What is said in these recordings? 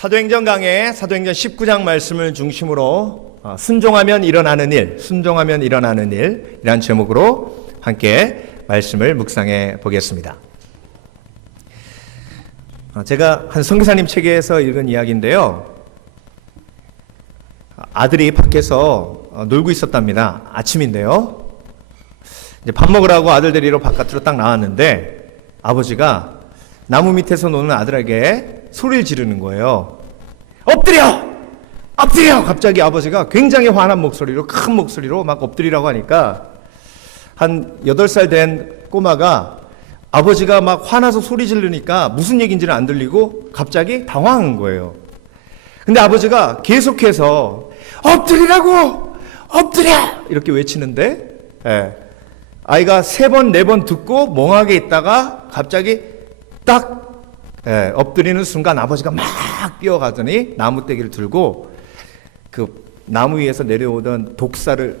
사도행전 강의 사도행전 19장 말씀을 중심으로 순종하면 일어나는 일이라는 제목으로 함께 말씀을 묵상해 보겠습니다. 제가 한 선교사님 책에서 읽은 이야기인데요. 아들이 밖에서 놀고 있었답니다. 아침인데요. 이제 밥 먹으라고 아들 데리러 바깥으로 딱 나왔는데 아버지가 나무 밑에서 노는 아들에게 소리를 지르는 거예요. 엎드려! 엎드려! 갑자기 아버지가 굉장히 화난 목소리로, 큰 목소리로 막 엎드리라고 하니까 한 8살 된 꼬마가 아버지가 막 화나서 소리 지르니까 무슨 얘기인지는 안 들리고 갑자기 당황한 거예요. 근데 아버지가 계속해서 엎드리라고! 엎드려! 이렇게 외치는데 아이가 3번, 4번 듣고 멍하게 있다가 갑자기 딱 엎드리는 순간 아버지가 막 뛰어가더니 나무떼기를 들고 그 나무 위에서 내려오던 독사를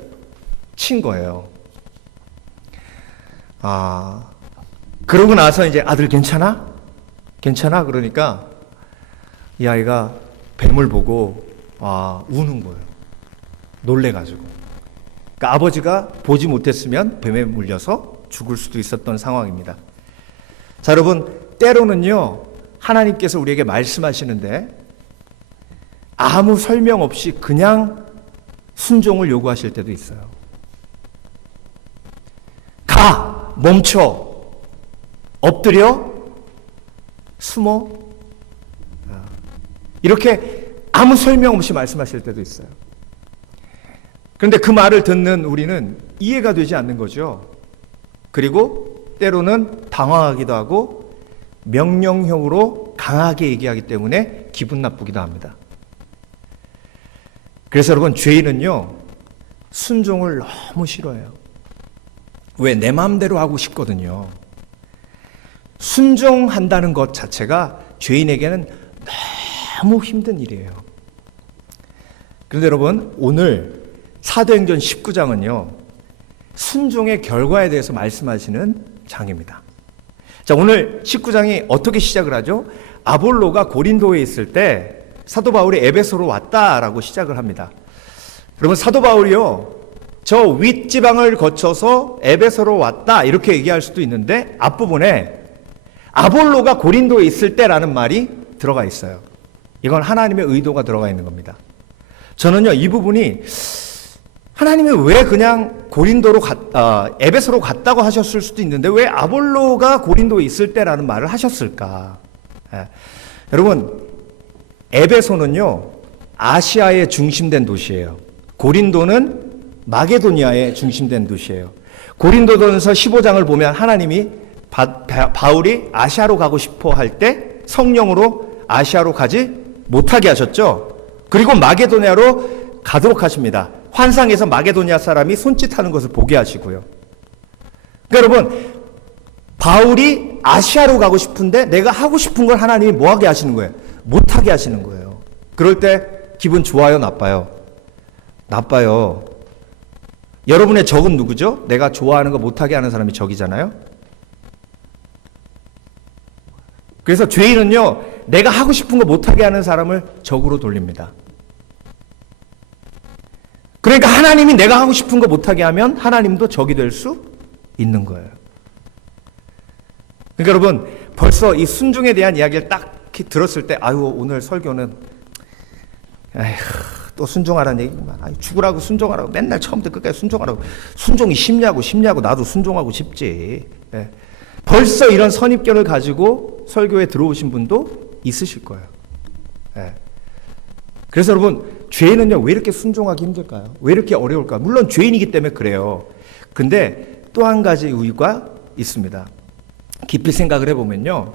친 거예요. 그러고 나서 이제 아들 괜찮아? 괜찮아? 그러니까 이 아이가 뱀을 보고 우는 거예요. 놀래가지고. 그러니까 아버지가 보지 못했으면 뱀에 물려서 죽을 수도 있었던 상황입니다. 자, 여러분, 때로는요, 하나님께서 우리에게 말씀하시는데 아무 설명 없이 그냥 순종을 요구하실 때도 있어요. 가! 멈춰! 엎드려! 숨어! 이렇게 아무 설명 없이 말씀하실 때도 있어요. 그런데 그 말을 듣는 우리는 이해가 되지 않는 거죠. 그리고 때로는 당황하기도 하고 명령형으로 강하게 얘기하기 때문에 기분 나쁘기도 합니다. 그래서 여러분, 죄인은요, 순종을 너무 싫어해요. 왜? 내 마음대로 하고 싶거든요. 순종한다는 것 자체가 죄인에게는 너무 힘든 일이에요. 그런데 여러분, 오늘 사도행전 19장은요, 순종의 결과에 대해서 말씀하시는 장입니다. 자, 오늘 19장이 어떻게 시작을 하죠? 아볼로가 고린도에 있을 때 사도 바울이 에베소로 왔다라고 시작을 합니다. 그러면 사도 바울이요, 저 윗지방을 거쳐서 에베소로 왔다 이렇게 얘기할 수도 있는데 앞부분에 아볼로가 고린도에 있을 때라는 말이 들어가 있어요. 이건 하나님의 의도가 들어가 있는 겁니다. 저는요, 이 부분이 하나님이 왜 그냥 에베소로 갔다고 하셨을 수도 있는데 왜 아볼로가 고린도에 있을 때라는 말을 하셨을까? 여러분, 에베소는요, 아시아의 중심된 도시예요. 고린도는 마게도니아의 중심된 도시예요. 고린도전서 15장을 보면 하나님이 바울이 아시아로 가고 싶어 할 때 성령으로 아시아로 가지 못하게 하셨죠. 그리고 마게도니아로 가도록 하십니다. 환상에서 마게도니아 사람이 손짓하는 것을 보게 하시고요. 그러니까 여러분, 바울이 아시아로 가고 싶은데 내가 하고 싶은 걸 하나님이 뭐하게 하시는 거예요? 못하게 하시는 거예요. 그럴 때 기분 좋아요? 나빠요? 나빠요. 여러분의 적은 누구죠? 내가 좋아하는 거 못하게 하는 사람이 적이잖아요. 그래서 죄인은요, 내가 하고 싶은 거 못하게 하는 사람을 적으로 돌립니다. 그러니까 하나님이 내가 하고 싶은 거 못하게 하면 하나님도 적이 될 수 있는 거예요. 그러니까 여러분, 벌써 이 순종에 대한 이야기를 딱 들었을 때 오늘 설교는 또 순종하라는 얘기구만. 죽으라고 순종하라고 맨날 처음부터 끝까지 순종하라고. 순종이 쉽냐고 나도 순종하고 싶지. 벌써 이런 선입견을 가지고 설교에 들어오신 분도 있으실 거예요. 그래서 여러분, 죄인은요, 왜 이렇게 순종하기 힘들까요? 왜 이렇게 어려울까요? 물론 죄인이기 때문에 그래요. 근데 또 한 가지 이유가 있습니다. 깊이 생각을 해보면요,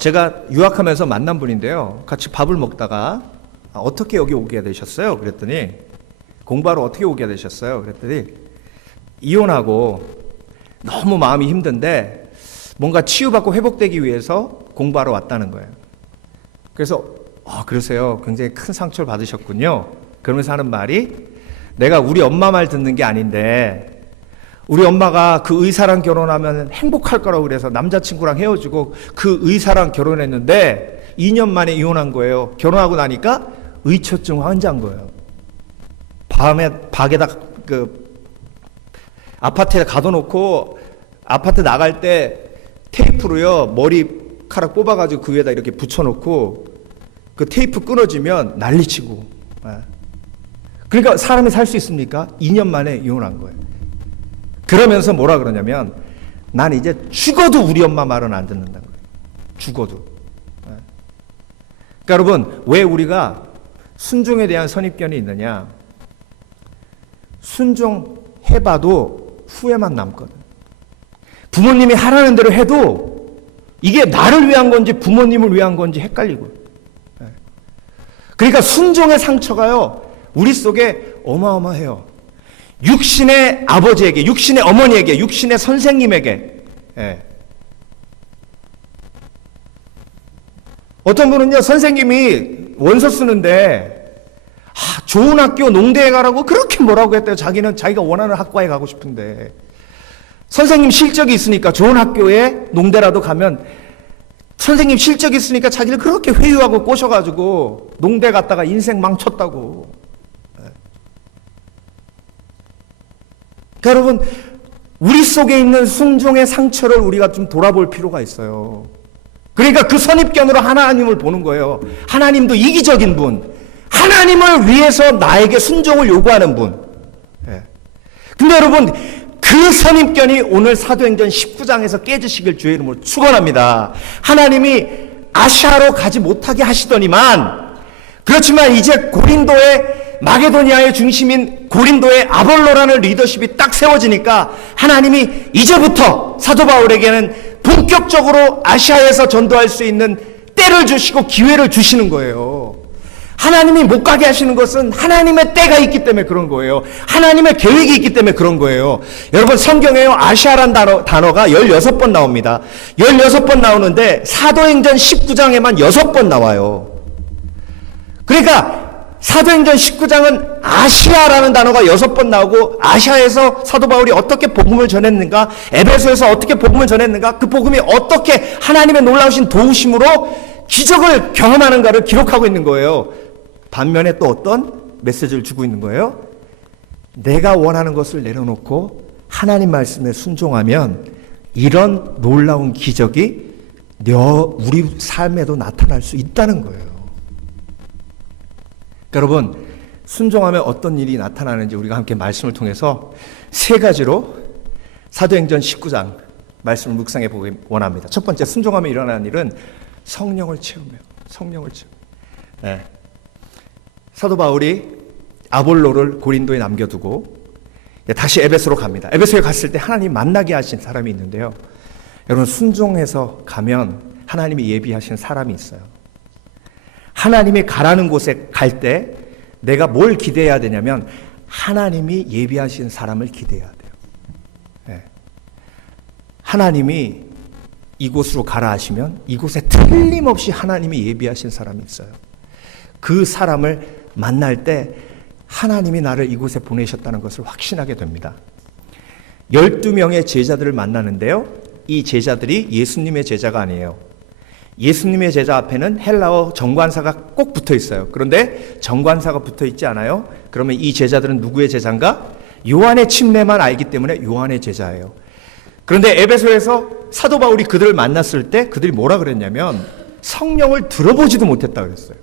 제가 유학하면서 만난 분인데요, 같이 밥을 먹다가 어떻게 여기 오게 되셨어요? 그랬더니 공부하러 어떻게 오게 되셨어요? 그랬더니 이혼하고 너무 마음이 힘든데 뭔가 치유받고 회복되기 위해서 공부하러 왔다는 거예요. 그래서 그러세요. 굉장히 큰 상처를 받으셨군요. 그러면서 하는 말이, 내가 우리 엄마 말 듣는 게 아닌데 우리 엄마가 그 의사랑 결혼하면 행복할 거라고 그래서 남자친구랑 헤어지고 그 의사랑 결혼했는데 했는데 2년 만에 이혼한 거예요. 결혼하고 나니까 의처증 환자인 거예요. 밖에다 아파트에 가둬놓고 아파트 나갈 때 테이프로요 머리카락 뽑아가지고 그 위에다 이렇게 붙여놓고 그 테이프 끊어지면 난리치고. 그러니까 사람이 살 수 있습니까? 2년 만에 이혼한 거예요. 그러면서 뭐라 그러냐면 난 이제 죽어도 우리 엄마 말은 안 듣는다는 거예요. 죽어도. 그러니까 여러분, 왜 우리가 순종에 대한 선입견이 있느냐? 순종해봐도 후회만 남거든. 부모님이 하라는 대로 해도 이게 나를 위한 건지 부모님을 위한 건지 헷갈리고. 그러니까 순종의 상처가요 우리 속에 어마어마해요. 육신의 아버지에게, 육신의 어머니에게, 육신의 선생님에게. 어떤 분은요 선생님이 원서 쓰는데 좋은 학교 농대에 가라고 그렇게 뭐라고 했대요. 자기는 자기가 원하는 학과에 가고 싶은데 선생님 실적이 있으니까 좋은 학교에 농대라도 가면 선생님 실적이 있으니까 자기를 그렇게 회유하고 꼬셔가지고 농대 갔다가 인생 망쳤다고. 그러니까 여러분, 우리 속에 있는 순종의 상처를 우리가 좀 돌아볼 필요가 있어요. 그러니까 그 선입견으로 하나님을 보는 거예요. 하나님도 이기적인 분, 하나님을 위해서 나에게 순종을 요구하는 분. 근데 여러분, 그 선입견이 오늘 사도행전 19장에서 깨지시길 주의 이름으로 축원합니다. 하나님이 아시아로 가지 못하게 하시더니만, 그렇지만 이제 고린도의 마게도니아의 중심인 고린도의 아볼로라는 리더십이 딱 세워지니까 하나님이 이제부터 사도 바울에게는 본격적으로 아시아에서 전도할 수 있는 때를 주시고 기회를 주시는 거예요. 하나님이 못 가게 하시는 것은 하나님의 때가 있기 때문에 그런 거예요. 하나님의 계획이 있기 때문에 그런 거예요. 여러분, 성경에요 아시아란 단어가 16번 나옵니다. 16번 나오는데 사도행전 19장에만 6번 나와요. 그러니까 사도행전 19장은 아시아라는 단어가 6번 나오고, 아시아에서 사도 바울이 어떻게 복음을 전했는가, 에베소에서 어떻게 복음을 전했는가, 그 복음이 어떻게 하나님의 놀라우신 도우심으로 기적을 경험하는가를 기록하고 있는 거예요. 반면에 또 어떤 메시지를 주고 있는 거예요? 내가 원하는 것을 내려놓고 하나님 말씀에 순종하면 이런 놀라운 기적이 우리 삶에도 나타날 수 있다는 거예요. 여러분, 순종하면 어떤 일이 나타나는지 우리가 함께 말씀을 통해서 3가지로 사도행전 19장 말씀을 묵상해 보기 원합니다. 첫 번째, 순종하면 일어나는 일은 성령을 채우며, 성령을 채우며. 사도 바울이 아볼로를 고린도에 남겨두고 다시 에베소로 갑니다. 에베소에 갔을 때 하나님 만나게 하신 사람이 있는데요. 여러분, 순종해서 가면 하나님이 예비하신 사람이 있어요. 하나님이 가라는 곳에 갈 때 내가 뭘 기대해야 되냐면 하나님이 예비하신 사람을 기대해야 돼요. 하나님이 이곳으로 가라 하시면 이곳에 틀림없이 하나님이 예비하신 사람이 있어요. 그 사람을 만날 때 하나님이 나를 이곳에 보내셨다는 것을 확신하게 됩니다. 12명의 제자들을 만나는데요. 이 제자들이 예수님의 제자가 아니에요. 예수님의 제자 앞에는 헬라어 정관사가 꼭 붙어 있어요. 그런데 정관사가 붙어 있지 않아요. 그러면 이 제자들은 누구의 제자인가? 요한의 침례만 알기 때문에 요한의 제자예요. 그런데 에베소에서 사도 바울이 그들을 만났을 때 그들이 뭐라 그랬냐면 성령을 들어보지도 못했다 그랬어요.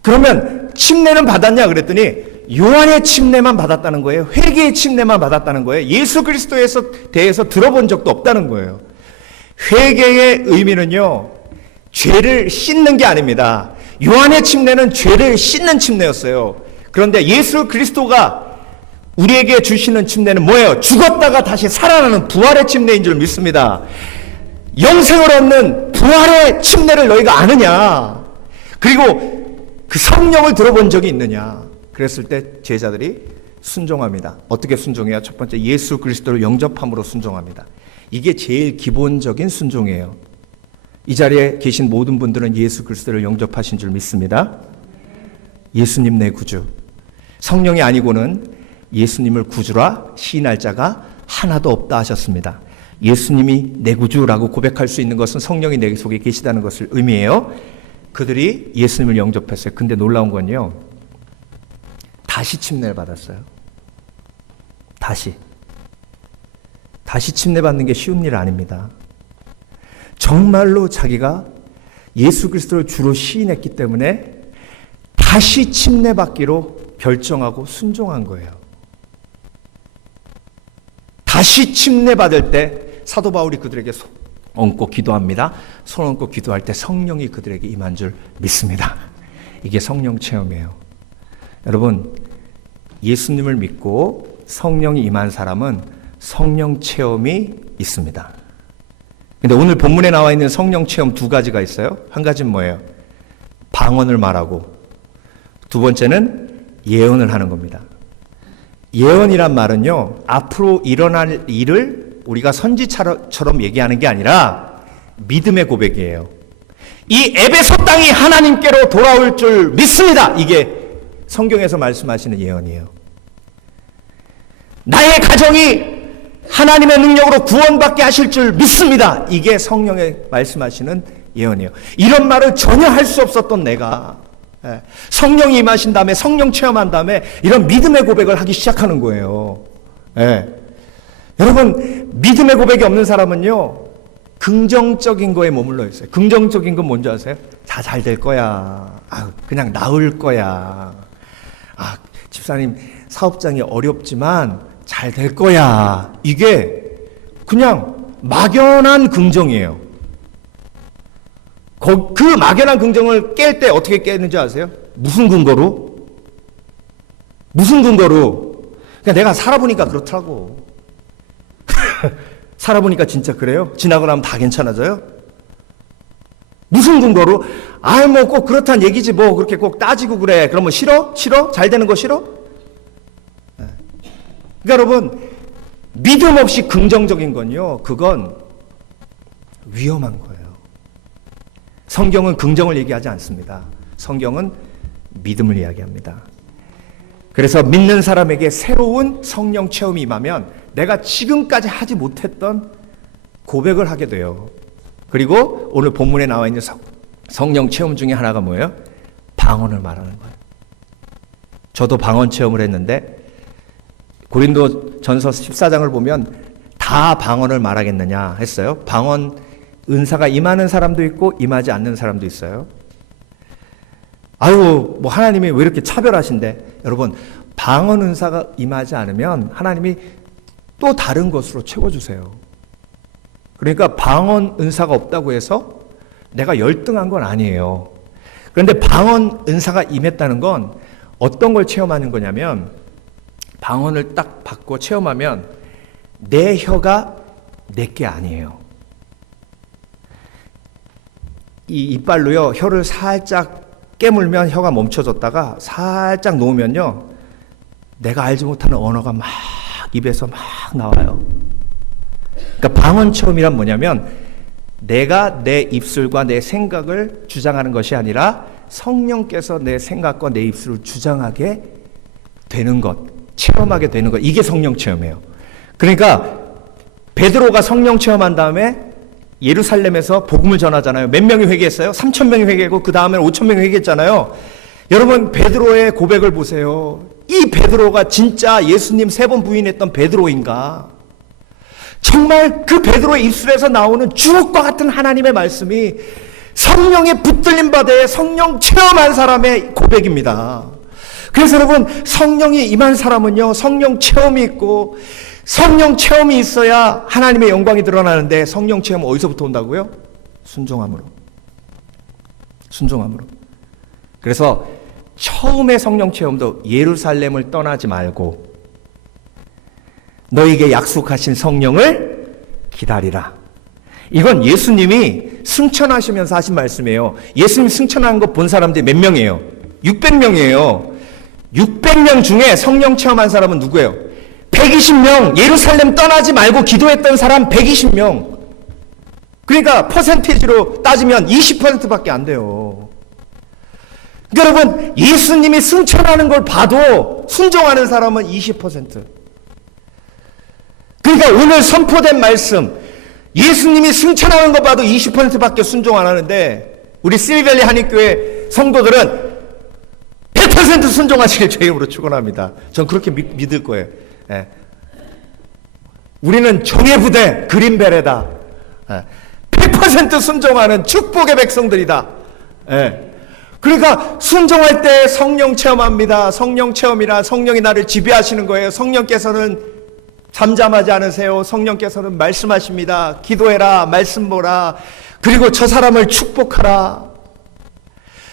그러면 침례는 받았냐 그랬더니 요한의 침례만 받았다는 거예요. 회개의 침례만 받았다는 거예요. 예수 그리스도에 대해서 들어본 적도 없다는 거예요. 회개의 의미는요, 죄를 씻는 게 아닙니다. 요한의 침례는 죄를 씻는 침례였어요. 그런데 예수 그리스도가 우리에게 주시는 침례는 뭐예요? 죽었다가 다시 살아나는 부활의 침례인 줄 믿습니다. 영생을 얻는 부활의 침례를 너희가 아느냐? 그리고 그 성령을 들어본 적이 있느냐? 그랬을 때 제자들이 순종합니다. 어떻게 순종해요? 첫 번째, 예수 그리스도를 영접함으로 순종합니다. 이게 제일 기본적인 순종이에요. 이 자리에 계신 모든 분들은 예수 그리스도를 영접하신 줄 믿습니다. 예수님 내 구주. 성령이 아니고는 예수님을 구주라 시인할 자가 하나도 없다 하셨습니다. 예수님이 내 구주라고 고백할 수 있는 것은 성령이 내 속에 계시다는 것을 의미해요. 그들이 예수님을 영접했어요. 근데 놀라운 건요, 다시 침례를 받았어요. 다시 침례받는 게 쉬운 일 아닙니다. 정말로 자기가 예수 그리스도를 주로 시인했기 때문에 다시 침례받기로 결정하고 순종한 거예요. 다시 침례받을 때 사도 바울이 그들에게 손 얹고 기도합니다. 손 얹고 기도할 때 성령이 그들에게 임한 줄 믿습니다. 이게 성령 체험이에요. 여러분, 예수님을 믿고 성령이 임한 사람은 성령 체험이 있습니다. 근데 오늘 본문에 나와 있는 성령 체험 두 가지가 있어요. 한 가지는 뭐예요? 방언을 말하고, 두 번째는 예언을 하는 겁니다. 예언이란 말은요, 앞으로 일어날 일을 우리가 선지처럼 얘기하는 게 아니라 믿음의 고백이에요. 이 에베소 땅이 하나님께로 돌아올 줄 믿습니다. 이게 성경에서 말씀하시는 예언이에요. 나의 가정이 하나님의 능력으로 구원받게 하실 줄 믿습니다. 이게 성령의 말씀하시는 예언이에요. 이런 말을 전혀 할 수 없었던 내가 성령이 임하신 다음에, 성령 체험한 다음에 이런 믿음의 고백을 하기 시작하는 거예요. 여러분, 믿음의 고백이 없는 사람은요, 긍정적인 거에 머물러 있어요. 긍정적인 건 뭔지 아세요? 다 잘 될 거야. 그냥 나을 거야. 집사님 사업장이 어렵지만 잘 될 거야. 이게 그냥 막연한 긍정이에요. 그 막연한 긍정을 깰 때 어떻게 깨는지 아세요? 무슨 근거로? 그러니까 내가 살아보니까 그렇더라고. 살아보니까 진짜 그래요? 지나고 나면 다 괜찮아져요? 무슨 근거로? 뭐 꼭 그렇다는 얘기지, 뭐 그렇게 꼭 따지고 그래. 그러면 싫어? 잘 되는 거 싫어? 그러니까 여러분, 믿음 없이 긍정적인 건요, 그건 위험한 거예요. 성경은 긍정을 얘기하지 않습니다. 성경은 믿음을 이야기합니다. 그래서 믿는 사람에게 새로운 성령 체험이 임하면 내가 지금까지 하지 못했던 고백을 하게 돼요. 그리고 오늘 본문에 나와 있는 성령 체험 중에 하나가 뭐예요? 방언을 말하는 거예요. 저도 방언 체험을 했는데 고린도 전서 14장을 보면 다 방언을 말하겠느냐 했어요. 방언 은사가 임하는 사람도 있고 임하지 않는 사람도 있어요. 뭐 하나님이 왜 이렇게 차별하신데? 여러분, 방언 은사가 임하지 않으면 하나님이 또 다른 것으로 채워주세요. 그러니까 방언 은사가 없다고 해서 내가 열등한 건 아니에요. 그런데 방언 은사가 임했다는 건 어떤 걸 체험하는 거냐면, 방언을 딱 받고 체험하면 내 혀가 내게 아니에요. 이 이빨로요, 혀를 살짝 깨물면 혀가 멈춰졌다가 살짝 놓으면요, 내가 알지 못하는 언어가 막 입에서 막 나와요. 그러니까 방언 체험이란 뭐냐면, 내가 내 입술과 내 생각을 주장하는 것이 아니라 성령께서 내 생각과 내 입술을 주장하게 되는 것, 체험하게 되는 것, 이게 성령 체험이에요. 그러니까 베드로가 성령 체험한 다음에 예루살렘에서 복음을 전하잖아요. 몇 명이 회개했어요? 3,000명이 회개했고 그 다음에는 5,000명이 회개했잖아요. 여러분, 베드로의 고백을 보세요. 이 베드로가 진짜 예수님 3번 부인했던 베드로인가? 정말 그 베드로의 입술에서 나오는 주옥과 같은 하나님의 말씀이 성령의 붙들림 받아 성령 체험한 사람의 고백입니다. 그래서 여러분, 성령이 임한 사람은요, 성령 체험이 있고, 성령 체험이 있어야 하나님의 영광이 드러나는데, 성령 체험 어디서부터 온다고요? 순종함으로. 그래서 처음의 성령 체험도 예루살렘을 떠나지 말고 너에게 약속하신 성령을 기다리라. 이건 예수님이 승천하시면서 하신 말씀이에요. 예수님 승천한 거 본 사람들이 몇 명이에요? 600명이에요. 600명 중에 성령 체험한 사람은 누구예요? 120명. 예루살렘 떠나지 말고 기도했던 사람 120명. 그러니까 퍼센티지로 따지면 20%밖에 안 돼요. 그러니까 여러분, 예수님이 승천하는 걸 봐도 순종하는 사람은 20%. 그러니까 오늘 선포된 말씀, 예수님이 승천하는 거 봐도 20%밖에 순종 안 하는데 우리 실밸리 한인교회 성도들은 100% 순종하시길 주의 이름으로 축원합니다. 전 그렇게 믿을 거예요. 예. 우리는 종의 부대 그린벨에다 100% 순종하는 축복의 백성들이다. 예. 그러니까 순종할 때 성령 체험합니다. 성령 체험이라 성령이 나를 지배하시는 거예요. 성령께서는 잠잠하지 않으세요. 성령께서는 말씀하십니다. 기도해라, 말씀 보라. 그리고 저 사람을 축복하라.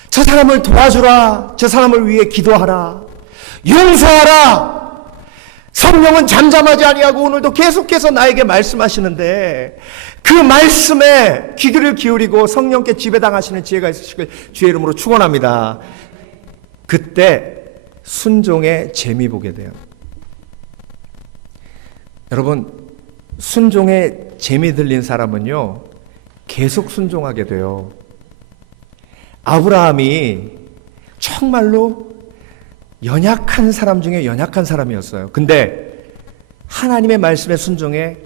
저 사람을 도와주라. 저 사람을 위해 기도하라. 용서하라. 성령은 잠잠하지 아니하고 오늘도 계속해서 나에게 말씀하시는데 그 말씀에 귀를 기울이고 성령께 지배당하시는 지혜가 있으시길 주의 이름으로 축원합니다. 그때 순종의 재미 보게 돼요. 여러분, 순종의 재미 들린 사람은요 계속 순종하게 돼요. 아브라함이 정말로 연약한 사람 중에 연약한 사람이었어요. 근데 하나님의 말씀에 순종해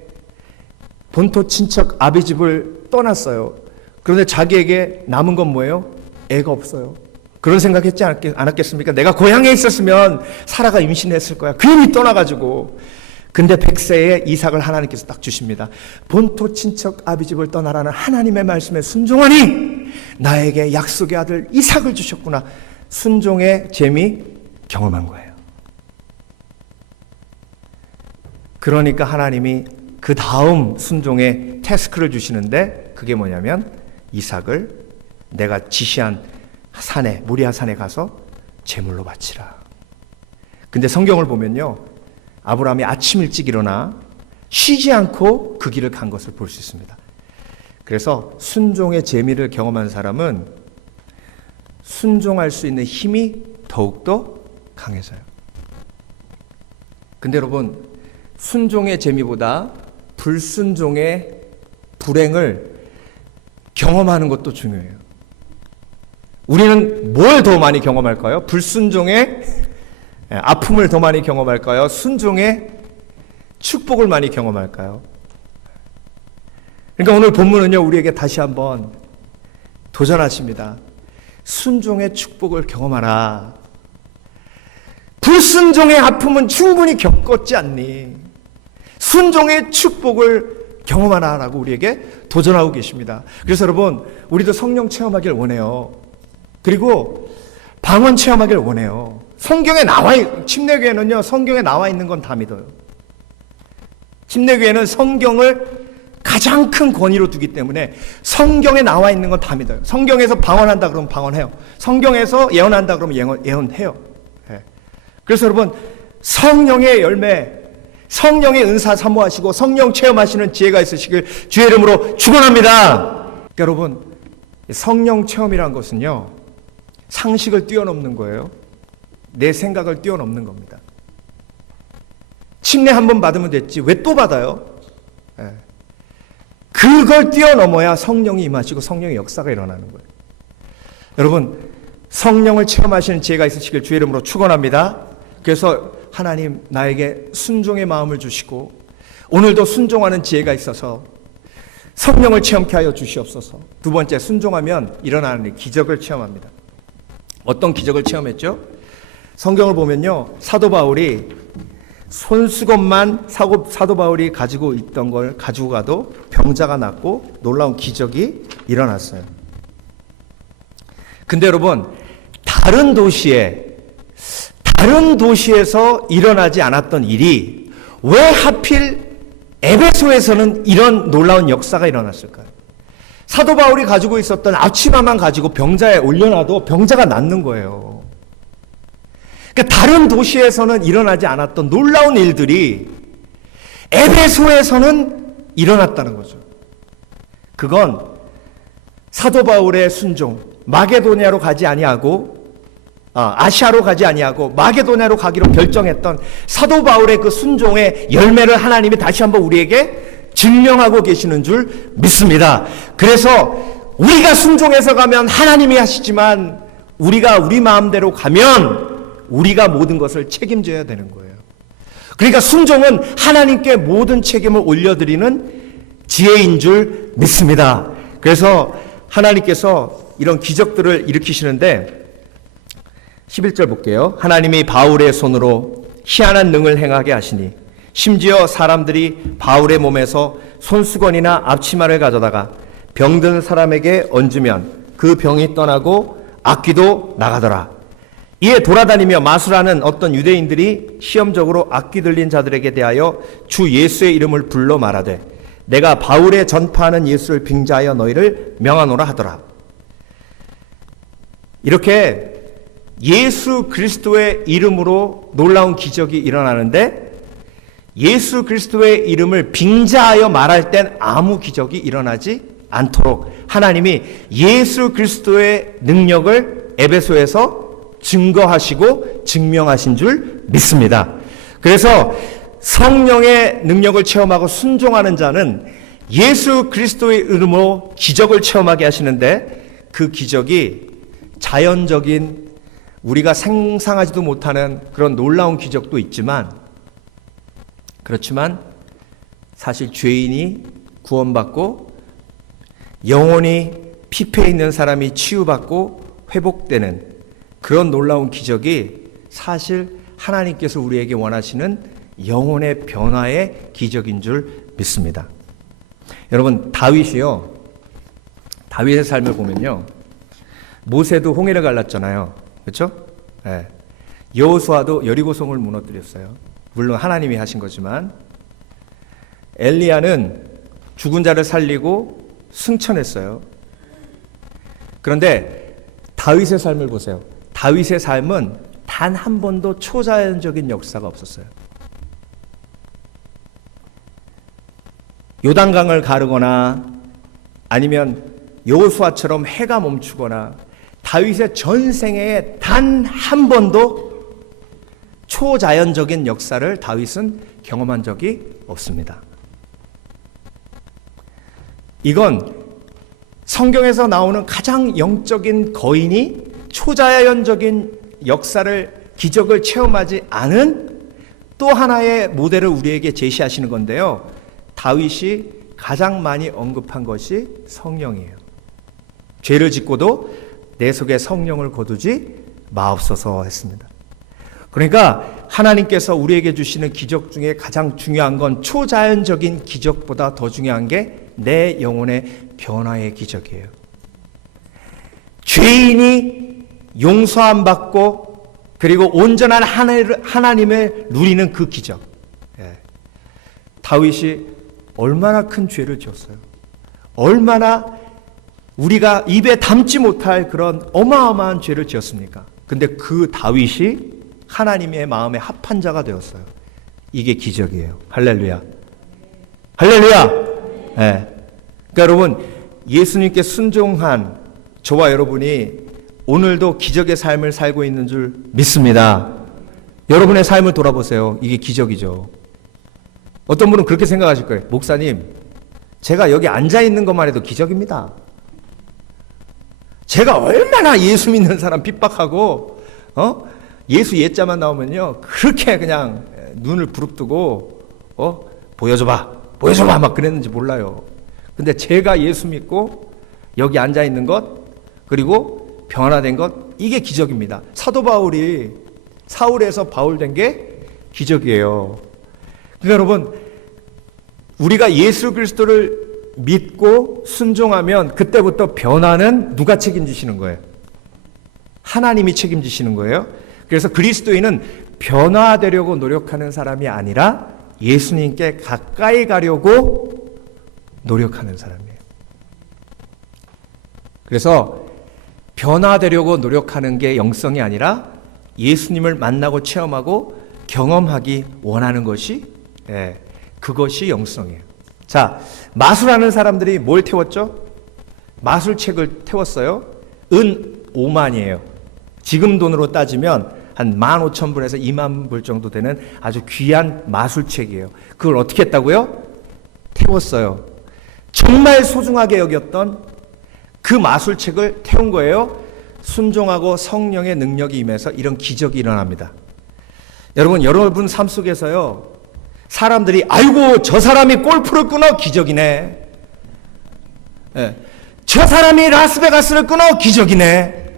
본토 친척 아비집을 떠났어요. 그런데 자기에게 남은 건 뭐예요? 애가 없어요. 그런 생각했지 않았겠습니까? 내가 고향에 있었으면 사라가 임신했을 거야. 괜히 떠나가지고. 근데 100세에 이삭을 하나님께서 딱 주십니다. 본토 친척 아비집을 떠나라는 하나님의 말씀에 순종하니 나에게 약속의 아들 이삭을 주셨구나. 순종의 재미 경험한 거예요. 그러니까 하나님이 그 다음 순종의 태스크를 주시는데 그게 뭐냐면 이삭을 내가 지시한 산에 모리아 산에 가서 제물로 바치라. 근데 성경을 보면요 아브라함이 아침 일찍 일어나 쉬지 않고 그 길을 간 것을 볼 수 있습니다. 그래서 순종의 재미를 경험한 사람은 순종할 수 있는 힘이 더욱더 강해져요. 근데 여러분 순종의 재미보다 불순종의 불행을 경험하는 것도 중요해요. 우리는 뭘 더 많이 경험할까요? 불순종의 아픔을 더 많이 경험할까요? 순종의 축복을 많이 경험할까요? 그러니까 오늘 본문은요 우리에게 다시 한번 도전하십니다. 순종의 축복을 경험하라. 불순종의 아픔은 충분히 겪었지 않니? 순종의 축복을 경험하라라고 우리에게 도전하고 계십니다. 그래서 여러분 우리도 성령 체험하길 원해요. 그리고 방언 체험하길 원해요. 성경에 침례교회는요 성경에 나와 있는 건 다 믿어요. 침례교회는 성경을 가장 큰 권위로 두기 때문에 성경에 나와 있는 건 다 믿어요. 성경에서 방언한다 그러면 방언해요. 성경에서 예언한다 그러면 예언해요. 그래서 여러분 성령의 열매, 성령의 은사 사모하시고 성령 체험하시는 지혜가 있으시길 주의 이름으로 축원합니다. 여러분 성령 체험이라는 것은요 상식을 뛰어넘는 거예요. 내 생각을 뛰어넘는 겁니다. 침례 한 번 받으면 됐지 왜 또 받아요? 그걸 뛰어넘어야 성령이 임하시고 성령의 역사가 일어나는 거예요. 여러분 성령을 체험하시는 지혜가 있으시길 주의 이름으로 축원합니다. 그래서 하나님 나에게 순종의 마음을 주시고 오늘도 순종하는 지혜가 있어서 성령을 체험케 하여 주시옵소서. 두 번째, 순종하면 일어나는 기적을 체험합니다. 어떤 기적을 체험했죠? 성경을 보면요 사도 바울이 손수건만 사도 바울이 가지고 있던 걸 가지고 가도 병자가 낫고 놀라운 기적이 일어났어요. 근데 여러분 다른 도시에서 일어나지 않았던 일이 왜 하필 에베소에서는 이런 놀라운 역사가 일어났을까요? 사도 바울이 가지고 있었던 앞치마만 가지고 병자에 올려놔도 병자가 낫는 거예요. 그러니까 다른 도시에서는 일어나지 않았던 놀라운 일들이 에베소에서는 일어났다는 거죠. 그건 사도 바울의 순종, 마게도냐로 가지 아니하고 아시아로 가지 아니하고 마게도냐로 가기로 결정했던 사도 바울의 그 순종의 열매를 하나님이 다시 한번 우리에게 증명하고 계시는 줄 믿습니다. 그래서 우리가 순종해서 가면 하나님이 하시지만 우리가 우리 마음대로 가면 우리가 모든 것을 책임져야 되는 거예요. 그러니까 순종은 하나님께 모든 책임을 올려드리는 지혜인 줄 믿습니다. 그래서 하나님께서 이런 기적들을 일으키시는데 11절 볼게요. 하나님이 바울의 손으로 희한한 능을 행하게 하시니 심지어 사람들이 바울의 몸에서 손수건이나 앞치마를 가져다가 병든 사람에게 얹으면 그 병이 떠나고 악귀도 나가더라. 이에 돌아다니며 마술하는 어떤 유대인들이 시험적으로 악귀 들린 자들에게 대하여 주 예수의 이름을 불러 말하되 내가 바울의 전파하는 예수를 빙자하여 너희를 명하노라 하더라. 이렇게 예수 그리스도의 이름으로 놀라운 기적이 일어나는데 예수 그리스도의 이름을 빙자하여 말할 땐 아무 기적이 일어나지 않도록 하나님이 예수 그리스도의 능력을 에베소에서 증거하시고 증명하신 줄 믿습니다. 그래서 성령의 능력을 체험하고 순종하는 자는 예수 그리스도의 이름으로 기적을 체험하게 하시는데 그 기적이 자연적인 우리가 상상하지도 못하는 그런 놀라운 기적도 있지만 그렇지만 사실 죄인이 구원받고 영혼이 피폐해 있는 사람이 치유받고 회복되는 그런 놀라운 기적이 사실 하나님께서 우리에게 원하시는 영혼의 변화의 기적인 줄 믿습니다. 여러분 다윗이요. 다윗의 삶을 보면요. 모세도 홍해를 갈랐잖아요. 그렇죠? 네. 여호수아도 여리고성을 무너뜨렸어요. 물론 하나님이 하신 거지만 엘리야는 죽은 자를 살리고 승천했어요. 그런데 다윗의 삶을 보세요. 다윗의 삶은 단 한 번도 초자연적인 역사가 없었어요. 요단강을 가르거나 아니면 여호수아처럼 해가 멈추거나 다윗의 전생에 단 한 번도 초자연적인 역사를 다윗은 경험한 적이 없습니다. 이건 성경에서 나오는 가장 영적인 거인이 초자연적인 역사를 기적을 체험하지 않은 또 하나의 모델을 우리에게 제시하시는 건데요. 다윗이 가장 많이 언급한 것이 성령이에요. 죄를 짓고도 내 속에 성령을 거두지 마옵소서 했습니다. 그러니까 하나님께서 우리에게 주시는 기적 중에 가장 중요한 건 초자연적인 기적보다 더 중요한 게 내 영혼의 변화의 기적이에요. 죄인이 용서함 받고 그리고 온전한 하나님을 누리는 그 기적. 다윗이 얼마나 큰 죄를 지었어요. 얼마나 우리가 입에 담지 못할 그런 어마어마한 죄를 지었습니까? 근데 그 다윗이 하나님의 마음에 합한 자가 되었어요. 이게 기적이에요. 할렐루야. 할렐루야. 네. 그러니까 여러분 예수님께 순종한 저와 여러분이 오늘도 기적의 삶을 살고 있는 줄 믿습니다. 여러분의 삶을 돌아보세요. 이게 기적이죠. 어떤 분은 그렇게 생각하실 거예요. 목사님, 제가 여기 앉아 있는 것만 해도 기적입니다. 제가 얼마나 예수 믿는 사람 핍박하고 예수 예자만 나오면요 그렇게 그냥 눈을 부릅뜨고 보여줘봐 막 그랬는지 몰라요. 근데 제가 예수 믿고 여기 앉아 있는 것 그리고 변화된 것 이게 기적입니다. 사도 바울이 사울에서 바울 된 게 기적이에요. 그러니까 여러분 우리가 예수 그리스도를 믿고 순종하면 그때부터 변화는 누가 책임지시는 거예요? 하나님이 책임지시는 거예요. 그래서 그리스도인은 변화되려고 노력하는 사람이 아니라 예수님께 가까이 가려고 노력하는 사람이에요. 그래서 변화되려고 노력하는 게 영성이 아니라 예수님을 만나고 체험하고 경험하기 원하는 것이 그것이 영성이에요. 자, 마술하는 사람들이 뭘 태웠죠? 마술책을 태웠어요. 은 5만이에요. 지금 돈으로 따지면 한 15,000불에서 2만 불 정도 되는 아주 귀한 마술책이에요. 그걸 어떻게 했다고요? 태웠어요. 정말 소중하게 여겼던 그 마술책을 태운 거예요. 순종하고 성령의 능력이 임해서 이런 기적이 일어납니다. 여러분 삶 속에서요 사람들이 아이고 저 사람이 골프를 끊어 기적이네. 예. 저 사람이 라스베가스를 끊어 기적이네.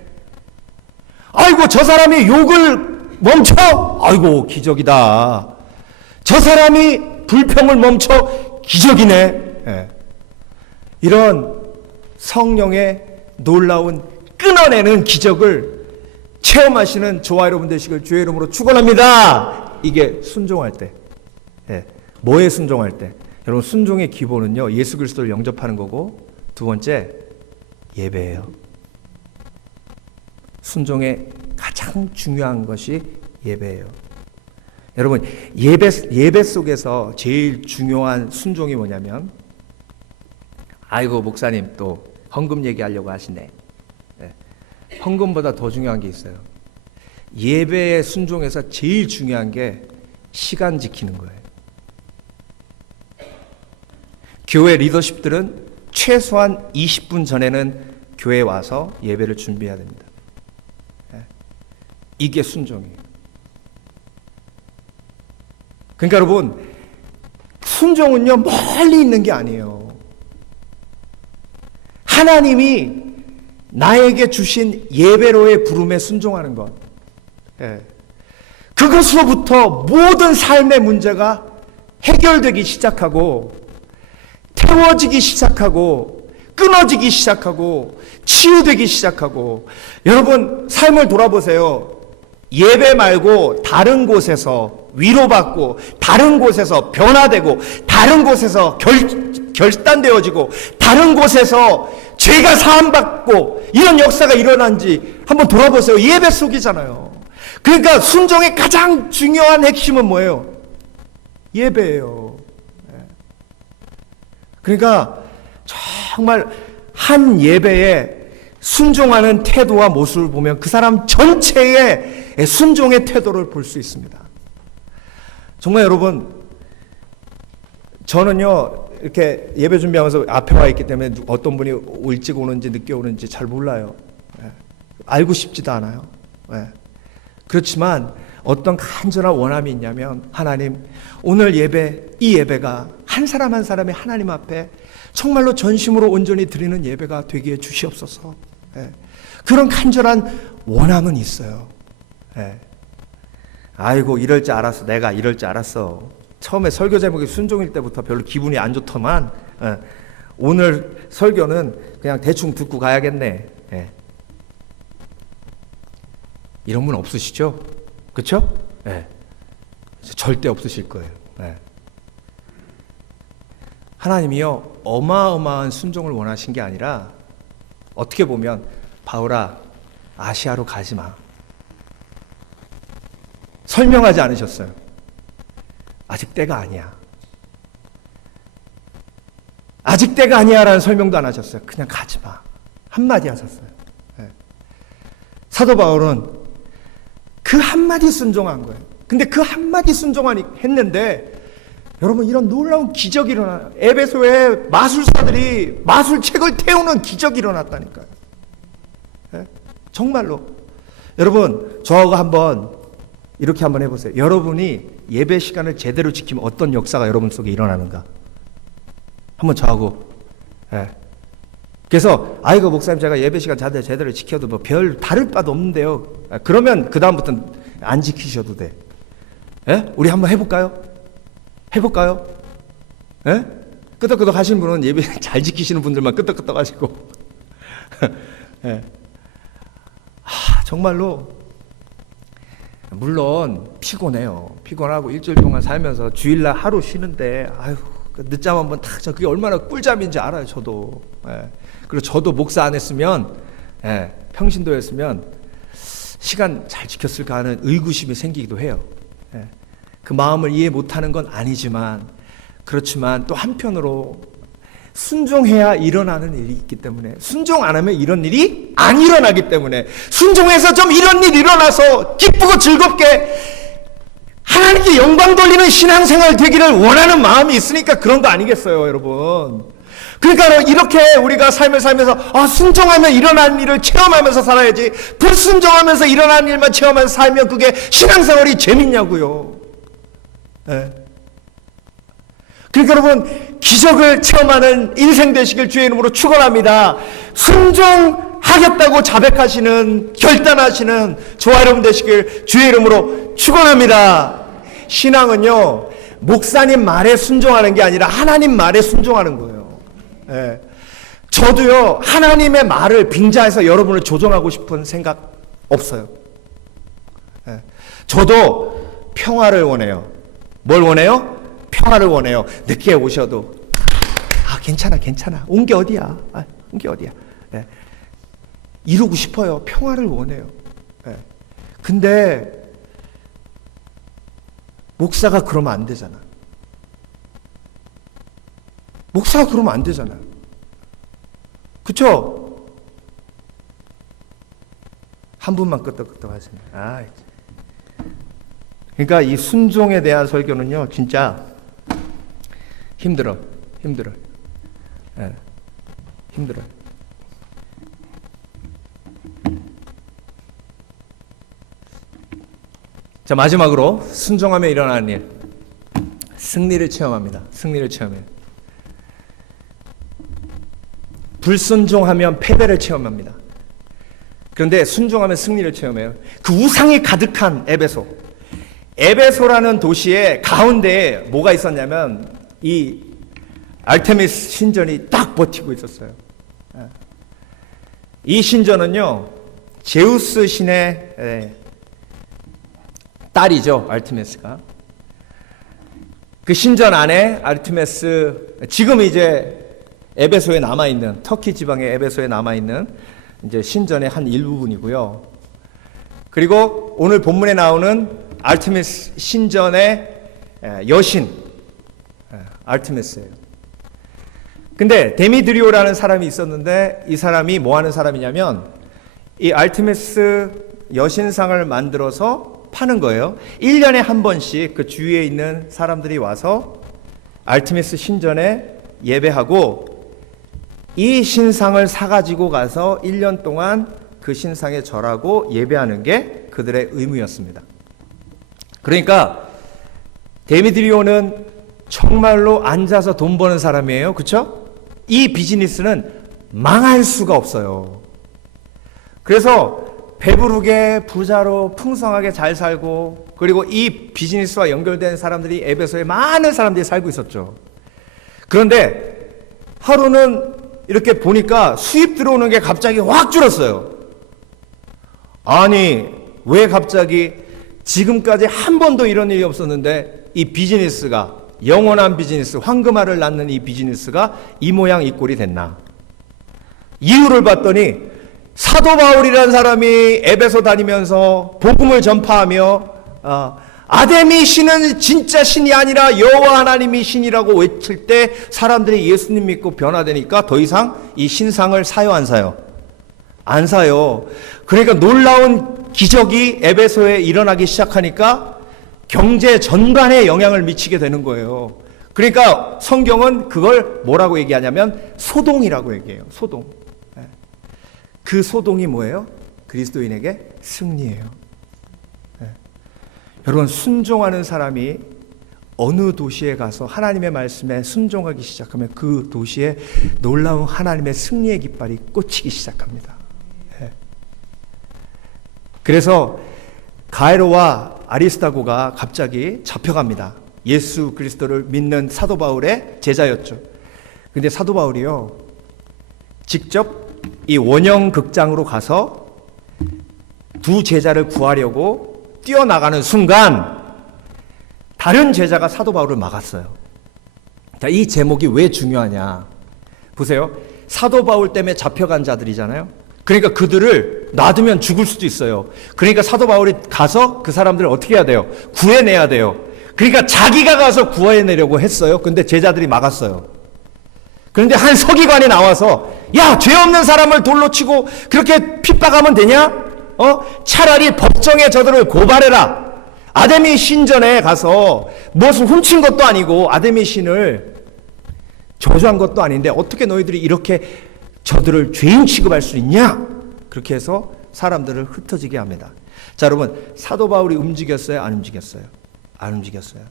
아이고 저 사람이 욕을 멈춰. 아이고 기적이다. 저 사람이 불평을 멈춰 기적이네. 예. 이런 성령의 놀라운 끊어내는 기적을 체험하시는 저와 여러분 되시길 주의 이름으로 축원합니다. 이게 순종할 때. 예. 뭐에 순종할 때? 여러분 순종의 기본은요 예수 그리스도를 영접하는 거고, 두 번째 예배예요. 순종의 가장 중요한 것이 예배예요. 여러분 예배 속에서 제일 중요한 순종이 뭐냐면, 아이고 목사님 또 헌금 얘기하려고 하시네. 네. 헌금보다 더 중요한 게 있어요. 예배의 순종에서 제일 중요한 게 시간 지키는 거예요. 교회 리더십들은 최소한 20분 전에는 교회에 와서 예배를 준비해야 됩니다. 이게 순종이에요. 그러니까 여러분 순종은요 멀리 있는 게 아니에요. 하나님이 나에게 주신 예배로의 부름에 순종하는 것, 그것으로부터 모든 삶의 문제가 해결되기 시작하고, 태워지기 시작하고, 끊어지기 시작하고, 치유되기 시작하고. 여러분 삶을 돌아보세요. 예배 말고 다른 곳에서 위로받고, 다른 곳에서 변화되고, 다른 곳에서 결단되어지고, 다른 곳에서 죄가 사함받고, 이런 역사가 일어난지 한번 돌아보세요. 예배 속이잖아요. 그러니까 순종의 가장 중요한 핵심은 뭐예요? 예배예요. 그러니까 정말 한 예배에 순종하는 태도와 모습을 보면 그 사람 전체의 순종의 태도를 볼 수 있습니다. 정말 여러분, 저는요 이렇게 예배 준비하면서 앞에 와 있기 때문에 어떤 분이 일찍 오는지 늦게 오는지 잘 몰라요. 알고 싶지도 않아요. 그렇지만 어떤 간절한 원함이 있냐면, 하나님 오늘 예배, 이 예배가 한 사람 한 사람이 하나님 앞에 정말로 전심으로 온전히 드리는 예배가 되게 해 주시옵소서. 그런 간절한 원함은 있어요. 아이고 이럴 줄 알았어. 내가 이럴 줄 알았어. 처음에 설교 제목이 순종일 때부터 별로 기분이 안 좋더만, 오늘 설교는 그냥 대충 듣고 가야겠네. 이런 분 없으시죠? 그렇죠? 절대 없으실 거예요. 하나님이요 어마어마한 순종을 원하신 게 아니라, 어떻게 보면 바울아 아시아로 가지 마, 설명하지 않으셨어요. 아직 때가 아니야. 아직 때가 아니야 라는 설명도 안 하셨어요. 그냥 가지 마, 한마디 하셨어요. 사도 바울은 그 한마디 순종한 거예요. 근데 그 한마디 순종했는데 여러분 이런 놀라운 기적이 일어나요. 에베소에 마술사들이 마술책을 태우는 기적이 일어났다니까요. 정말로. 여러분 저하고 한번 이렇게 한번 해보세요. 여러분이 예배 시간을 제대로 지키면 어떤 역사가 여러분 속에 일어나는가 한번 저하고. 그래서 아이고 목사님 제가 예배 시간 제대로 지켜도 뭐 별 다를 바도 없는데요. 그러면 그 다음부터는 안 지키셔도 돼. 우리 한번 해볼까요? 해볼까요? 끄덕끄덕 하시는 분은 예배 잘 지키시는 분들만 끄덕끄덕 하시고. 정말로 물론 피곤해요. 피곤하고 일주일 동안 살면서 주일날 하루 쉬는데 아유 늦잠 한번 탁 자. 그게 얼마나 꿀잠인지 알아요. 저도. 그리고 저도 목사 안 했으면, 평신도였으면 시간 잘 지켰을까 하는 의구심이 생기기도 해요. 그 마음을 이해 못하는 건 아니지만, 그렇지만 또 한편으로 순종해야 일어나는 일이 있기 때문에, 순종 안 하면 이런 일이 안 일어나기 때문에, 순종해서 좀 이런 일이 일어나서 기쁘고 즐겁게 하나님께 영광 돌리는 신앙생활 되기를 원하는 마음이 있으니까 그런 거 아니겠어요, 여러분? 그러니까 이렇게 우리가 삶을 살면서 순종하면 일어나는 일을 체험하면서 살아야지, 불순종하면서 일어나는 일만 체험하면서 살면 그게 신앙생활이 재밌냐고요. 그러니까 여러분, 기적을 체험하는 인생 되시길 주의 이름으로 축원합니다. 순종하겠다고 자백하시는, 결단하시는 저와 여러분 되시길 주의 이름으로 축원합니다. 신앙은요, 목사님 말에 순종하는 게 아니라 하나님 말에 순종하는 거예요. 예. 저도요, 하나님의 말을 빙자해서 여러분을 조종하고 싶은 생각 없어요. 예. 저도 평화를 원해요. 뭘 원해요? 평화를 원해요. 늦게 오셔도 괜찮아. 온 게 어디야? 온 게 어디야? 예. 이루고 싶어요. 평화를 원해요. 예. 근데 목사가 그러면 안 되잖아. 목사가 그러면 안 되잖아요. 그쵸? 한 분만 끄떡끄떡 하시네. 그러니까 이 순종에 대한 설교는요, 진짜 힘들어. 예, 힘들어요. 자, 마지막으로 순종하며 일어나는 일, 승리를 체험합니다. 승리를 체험해요. 불순종하면 패배를 체험합니다. 그런데 순종하면 승리를 체험해요. 그 우상이 가득한 에베소라는 도시의 가운데에 뭐가 있었냐면 이 알테미스 신전이 딱 버티고 있었어요. 이 신전은요, 제우스 신의 딸이죠, 알테미스가. 그 신전 안에 알테미스, 지금 이제 에베소에 남아있는, 터키 지방의 에베소에 남아있는 이제 신전의 한 일부분이고요. 그리고 오늘 본문에 나오는 알테미스 신전의 여신, 알테미스예요. 근데 데미드리오라는 사람이 있었는데 이 사람이 뭐 하는 사람이냐면 이 알테미스 여신상을 만들어서 파는 거예요. 1년에 한 번씩 그 주위에 있는 사람들이 와서 알테미스 신전에 예배하고 이 신상을 사가지고 가서 1년 동안 그 신상에 절하고 예배하는 게 그들의 의무였습니다. 그러니까 데미드리오는 정말로 앉아서 돈 버는 사람이에요. 그렇죠? 이 비즈니스는 망할 수가 없어요. 그래서 배부르게 부자로 풍성하게 잘 살고, 그리고 이 비즈니스와 연결된 사람들이 에베소에 많은 사람들이 살고 있었죠. 그런데 하루는 이렇게 보니까 수입 들어오는 게 갑자기 확 줄었어요. 아니, 왜 갑자기 지금까지 한 번도 이런 일이 없었는데 이 비즈니스가, 영원한 비즈니스, 황금알을 낳는 이 비즈니스가 이 모양 이 꼴이 됐나? 이유를 봤더니 사도 바울이라는 사람이 에베소 다니면서 복음을 전파하며 아데미 신은 진짜 신이 아니라 여호와 하나님이 신이라고 외칠 때 사람들이 예수님 믿고 변화되니까 더 이상 이 신상을 사요, 안 사요? 안 사요. 그러니까 놀라운 기적이 에베소에 일어나기 시작하니까 경제 전반에 영향을 미치게 되는 거예요. 그러니까 성경은 그걸 뭐라고 얘기하냐면 소동이라고 얘기해요. 소동. 그 소동이 뭐예요? 그리스도인에게 승리예요. 여러분, 순종하는 사람이 어느 도시에 가서 하나님의 말씀에 순종하기 시작하면 그 도시에 놀라운 하나님의 승리의 깃발이 꽂히기 시작합니다. 그래서 가이로와 아리스타고가 갑자기 잡혀갑니다. 예수 그리스도를 믿는 사도 바울의 제자였죠. 근데 사도 바울이요, 직접 이 원형 극장으로 가서 두 제자를 구하려고 뛰어나가는 순간 다른 제자가 사도 바울을 막았어요. 자, 이 제목이 왜 중요하냐? 보세요. 사도 바울 때문에 잡혀간 자들이잖아요. 그러니까 그들을 놔두면 죽을 수도 있어요. 그러니까 사도 바울이 가서 그 사람들을 어떻게 해야 돼요? 구해내야 돼요. 그러니까 자기가 가서 구해내려고 했어요. 근데 제자들이 막았어요. 그런데 한 서기관이 나와서, 야, 죄 없는 사람을 돌로 치고 그렇게 핍박하면 되냐? 차라리 법정에 저들을 고발해라. 아데미 신전에 가서 무엇을 훔친 것도 아니고 아데미 신을 저주한 것도 아닌데 어떻게 너희들이 이렇게 저들을 죄인 취급할 수 있냐? 그렇게 해서 사람들을 흩어지게 합니다. 자, 여러분, 사도 바울이 움직였어요? 안 움직였어요? 안 움직였어요.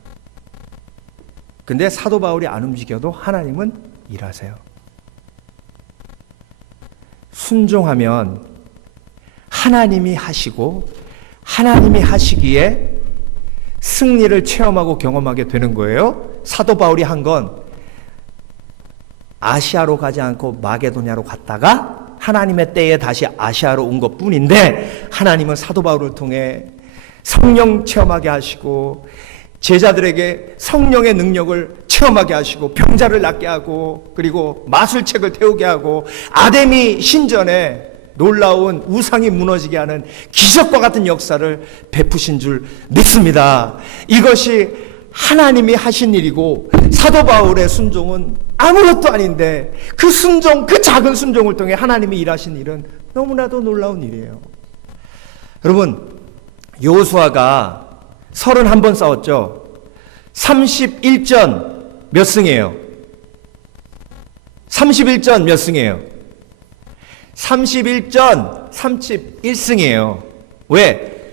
근데 사도 바울이 안 움직여도 하나님은 일하세요. 순종하면 하나님이 하시고 하나님이 하시기에 승리를 체험하고 경험하게 되는 거예요. 사도 바울이 한 건 아시아로 가지 않고 마게도냐로 갔다가 하나님의 때에 다시 아시아로 온 것뿐인데, 하나님은 사도 바울을 통해 성령 체험하게 하시고 제자들에게 성령의 능력을 체험하게 하시고 병자를 낫게 하고 그리고 마술책을 태우게 하고 아데미 신전에 놀라운 우상이 무너지게 하는 기적과 같은 역사를 베푸신 줄 믿습니다. 이것이 하나님이 하신 일이고 사도 바울의 순종은 아무것도 아닌데 그 순종, 그 작은 순종을 통해 하나님이 일하신 일은 너무나도 놀라운 일이에요. 여러분, 여호수아가 31번 싸웠죠. 31전 몇 승이에요? 31전 몇 승이에요? 31전 31승이에요. 왜?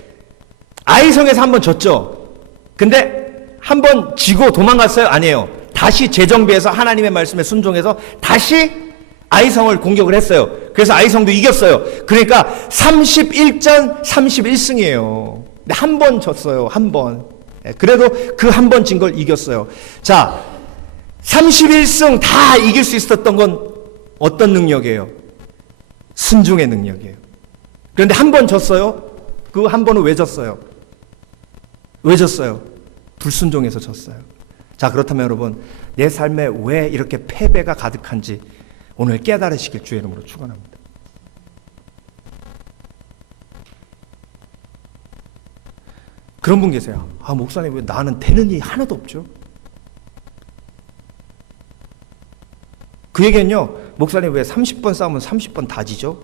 아이성에서 한 번 졌죠. 근데 한 번 지고 도망갔어요? 아니에요. 다시 재정비해서 하나님의 말씀에 순종해서 다시 아이성을 공격을 했어요. 그래서 아이성도 이겼어요. 그러니까 31전 31승이에요. 근데 한 번 졌어요. 한 번. 그래도 그 한 번 진 걸 이겼어요. 자, 31승 다 이길 수 있었던 건 어떤 능력이에요? 순종의 능력이에요. 그런데 한 번 졌어요. 그 한 번은 왜 졌어요? 왜 졌어요? 불순종해서 졌어요. 자, 그렇다면 여러분, 내 삶에 왜 이렇게 패배가 가득한지 오늘 깨달으시길 주의 이름으로 축원합니다. 그런 분 계세요. 아, 목사님, 왜 나는 되는 일이 하나도 없죠? 그 얘기는요, 목사님 왜 30번 싸우면 30번 다 지죠?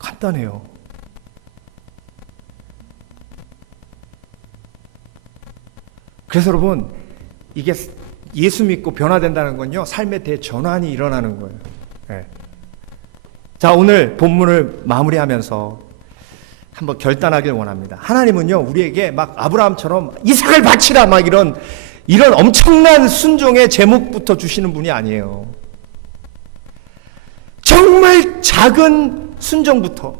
간단해요. 그래서 여러분, 이게 예수 믿고 변화된다는 건요, 삶의 대전환이 일어나는 거예요. 네. 자, 오늘 본문을 마무리하면서 한번 결단하길 원합니다. 하나님은요, 우리에게 막 아브라함처럼 이삭을 바치라 막 이런 엄청난 순종의 제목부터 주시는 분이 아니에요. 정말 작은 순종부터,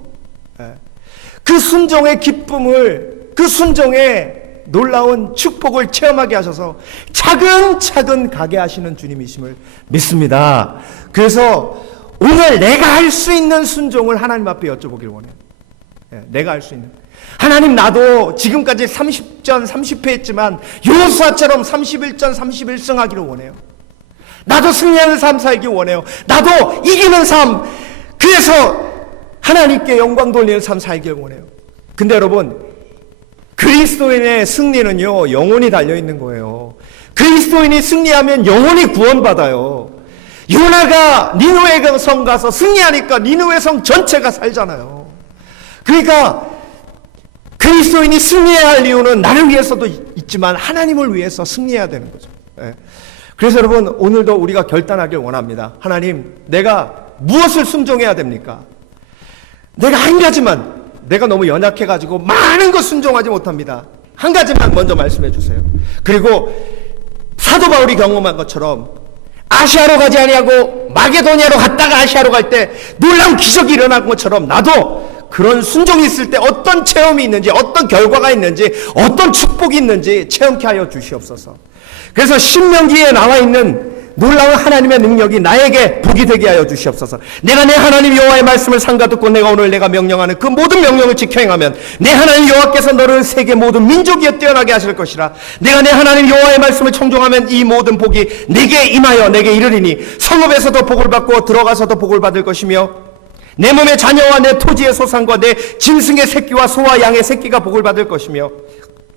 그 순종의 기쁨을, 그 순종의 놀라운 축복을 체험하게 하셔서 차근차근 가게 하시는 주님이심을 믿습니다. 그래서 오늘 내가 할 수 있는 순종을 하나님 앞에 여쭤보길 원해요. 내가 할 수 있는. 하나님, 나도 지금까지 30전 30패 했지만 여호수아처럼 31전 31승 하기를 원해요. 나도 승리하는 삶 살기 원해요. 나도 이기는 삶, 그래서 하나님께 영광 돌리는 삶 살기를 원해요. 근데 여러분, 그리스도인의 승리는요, 영혼이 달려있는 거예요. 그리스도인이 승리하면 영혼이 구원받아요. 요나가 니느웨 성 가서 승리하니까 니느웨 성 전체가 살잖아요. 그러니까 그리스도인이 승리해야 할 이유는 나를 위해서도 있지만 하나님을 위해서 승리해야 되는 거죠. 그래서 여러분, 오늘도 우리가 결단하길 원합니다. 하나님, 내가 무엇을 순종해야 됩니까? 내가 한 가지만, 내가 너무 연약해가지고 많은 것 순종하지 못합니다. 한 가지만 먼저 말씀해 주세요. 그리고 사도 바울이 경험한 것처럼 아시아로 가지 아니하고 마게도냐로 갔다가 아시아로 갈 때 놀라운 기적이 일어난 것처럼 나도 그런 순종이 있을 때 어떤 체험이 있는지, 어떤 결과가 있는지, 어떤 축복이 있는지 체험케 하여 주시옵소서. 그래서 신명기에 나와 있는 놀라운 하나님의 능력이 나에게 복이 되게 하여 주시옵소서. 내가 내 하나님 여호와의 말씀을 삼가 듣고 내가 오늘 내가 명령하는 그 모든 명령을 지켜 행하면 내 하나님 여호와께서 너를 세계 모든 민족에 뛰어나게 하실 것이라. 내가 내 하나님 여호와의 말씀을 청종하면 이 모든 복이 내게 임하여 내게 이르리니 성읍에서도 복을 받고 들어가서도 복을 받을 것이며 내 몸의 자녀와 내 토지의 소산과 내 짐승의 새끼와 소와 양의 새끼가 복을 받을 것이며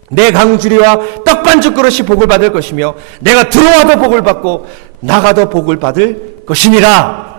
내 강주리와 떡반죽 그릇이 복을 받을 것이며 내가 들어와도 복을 받고 나가도 복을 받을 것이니라.